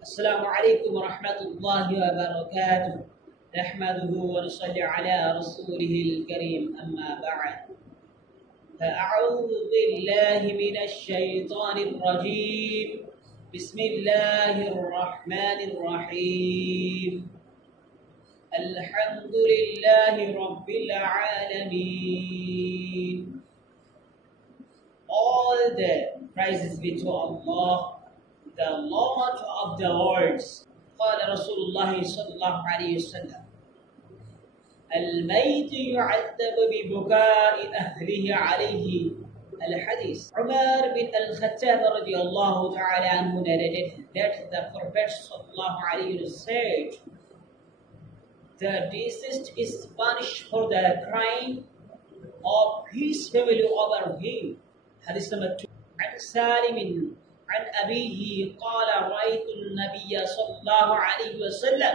السلام عليكم ورحمة الله وبركاته. نحمده ونصلي على رسوله الكريم أما بعد. فأعوذ بالله من الشيطان الرجيم. بسم الله الرحمن الرحيم. الحمد لله رب العالمين. All the praises be to Allah, the Lord of the worlds. قال رسول الله صلى الله عليه وسلم: الميت يعذب ببكاء أهله عليه. الحديث. Umar bin al-Khattab radiallahu ta'ala anhu narrated that the Prophet sallallahu alayhi wa said, the deceased is punished for the crime of his family over him. Hadith number 2. عن سالم عن أبيه قال: رأيت النبي صلى الله عليه وسلم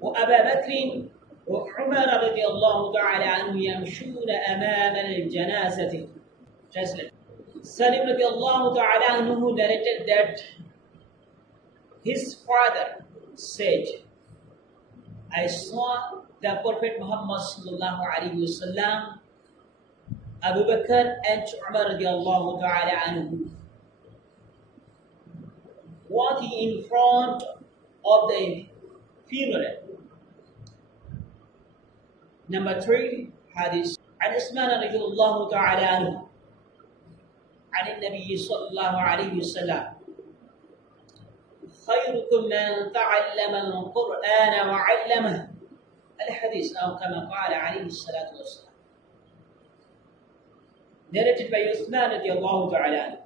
وأبا بكر وعمر رضي الله تعالى عنه يمشون أمام الجنازة. Translate. Salim رضي الله تعالى عنه narrated that his father said, I saw the Prophet Muhammad sallallahu alaihi wasallam, Abu Bakr and Umar radiallahu ta'ala anhu walking in front of the funeral. Number 3 hadith. عن عثمان رضي الله تعالى عنه عن النبي صلى الله عليه وسلم: خيركم من تعلم القرآن وعلمه. الحديث أو كما قال عليه الصلاة والسلام. Narrated by Uthman radiallahu ta'ala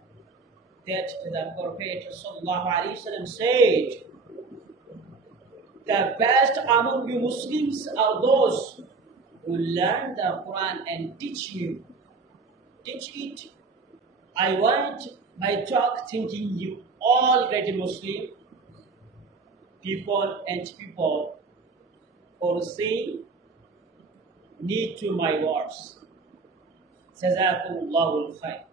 that the Prophet sallallahu alayhi wasallam said, the best among you Muslims are those who learn the Quran and teach it. I want my talk thinking you all great Muslim people for saying need to my words. Jazakumullahu khair.